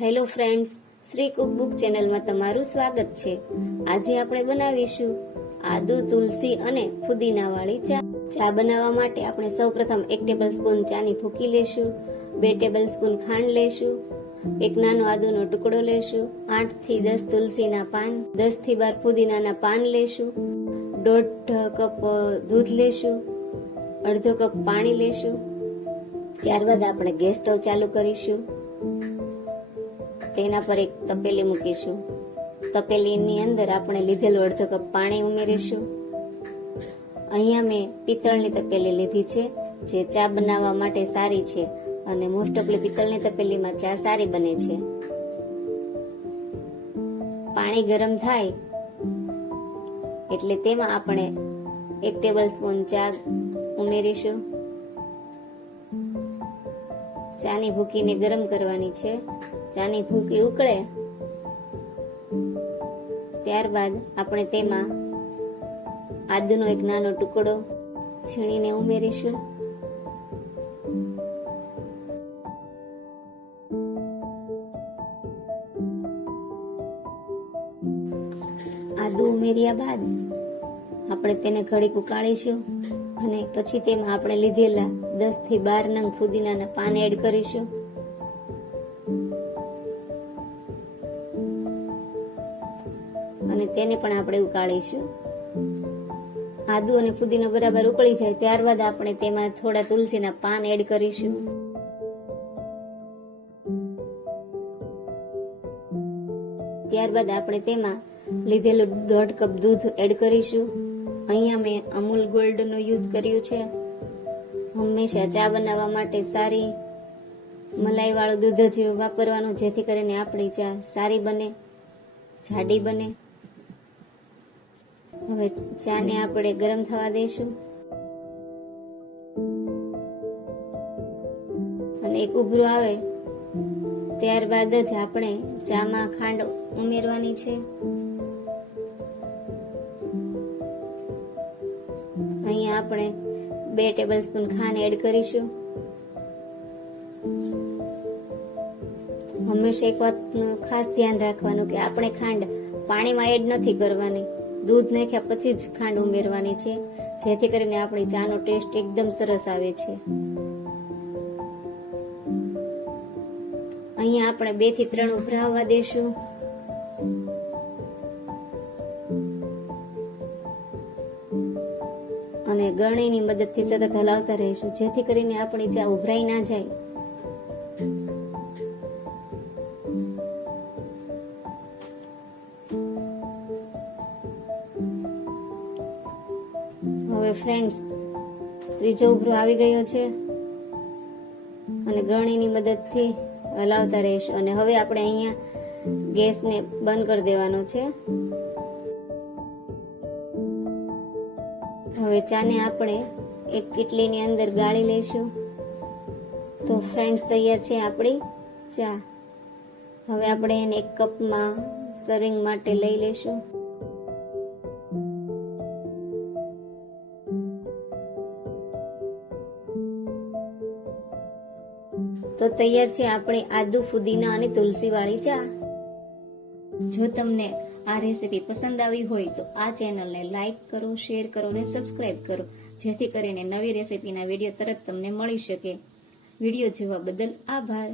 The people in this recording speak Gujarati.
હેલો ફ્રેન્ડ્સ, શ્રી કુકબુક ચેનલમાં તમારું સ્વાગત છે। આજે આપણે બનાવીશું આદુ, તુલસી અને ફુદીના વાળી ચા। ચા બનાવવા માટે આપણે સૌપ્રથમ 1 ટેબલસ્પૂન ચાની ભૂકી લેશું, 2 ટેબલસ્પૂન ખાંડ લેશું, એક નાનો આદુનો ટુકડો લેશું, 8 થી 10 તુલસીના પાન, 10 થી 12 ફુદીનાના પાન લેશું, 1.5 કપ દૂધ લેશું, અડધો કપ પાણી લેશું। ત્યારબાદ આપણે ગેસ સ્ટવ ચાલુ કરીશું। તેના પર એક તપેલી મૂકીશું। તપેલીની અંદર આપણે લીધેલું અડધો કપ પાણી ઉમેરીશું। અહીંયા મેં પિત્તળની તપેલી લીધી છે, જે ચા બનાવવા માટે સારી છે અને મોસ્ટ ઓફલી પિત્તળની તપેલીમાં ચા સારી બને છે। પાણી ગરમ થાય એટલે તેમાં આપણે 1 ટેબલસ્પૂન ચા ઉમેરીશું। ચાની ભૂકીને ગરમ કરવાની છે। ચાની ભૂકી ઉકળે ત્યારબાદ આપણે તેમાં આદુનો એક નાનો ટુકડો છીણીને ઉમેરીશું। આદુ ઉમેર્યા બાદ આપણે તેને ઘડીક ઉકાળીશું અને પછી તેમાં આપણે લીધેલા 10 થી 12 નંગ ફુદીનાના પાન એડ કરીશું। અને તેને પણ આપણે ઉકાળીશું। આદુ અને ફુદીનો બરાબર ઉકળી જાય ત્યારબાદ આપણે તેમાં થોડા તુલસીના પાન એડ કરીશું। ત્યારબાદ આપણે તેમાં લીધેલું 1.5 કપ દૂધ એડ કરીશું। અહીંયા મેં અમૂલ ગોલ્ડનો યુઝ કર્યું છે। હંમેશા ચા બનાવવા માટે સારી મલાઈ વાળું દૂધ જ વાપરવાનું, જેથી કરીને આપણી ચા સારી બને, જાડી બને। હવે ચાને આપણે ગરમ થવા દઈશું અને એક ઉભરું આવે ત્યારબાદ જ આપણે ચામાં ખાંડ ઉમેરવાની છે। અહીંયા આપણે 2 ટેબલસ્પૂન ખાંડ એડ કરીશું। હંમેશા એક વાતનું ખાસ ધ્યાન રાખવાનું કે આપણે ખાંડ પાણીમાં એડ નથી કરવાની, દૂધ નાખ્યા પછી જ ખાંડ ઉમેરવાની છે, જેથી કરીને આપણી ચાનો ટેસ્ટ એકદમ સરસ આવે છે। અહીંયા આપણે 2 થી 3 ઉભરા આવવા દેશું। અને ગળણીની મદદથી સતત હલાવતા રહીશું, જેથી કરીને આપણી ચા ઉભરાઈ ના જાય। હવે ફ્રેન્ડ્સ, ત્રીજો ઉભરો આવી ગયો છે અને ગળણીની મદદથી હલાવતા રહીશું। અને હવે આપણે અહીંયા ગેસને બંધ કરી દેવાનો છે। હવે ચાને આપણે એક કીટલીની અંદર ગાળી લઈશું। તો ફ્રેન્ડ્સ, તૈયાર છે આપણી ચા। હવે આપણે એને એક કપમાં સર્વિંગ માટે લઈ લઈશું। તો તૈયાર છે આપણે આદુ, ફુદીના અને તુલસી વાળી ચા। જો તમને આ રેસીપી પસંદ આવી હોય તો આ ચેનલને લાઈક કરો, શેર કરો અને સબસ્ક્રાઇબ કરો, જેથી કરીને નવી રેસીપીના વિડીયો તરત તમને મળી શકે। વિડીયો જોવા બદલ આભાર।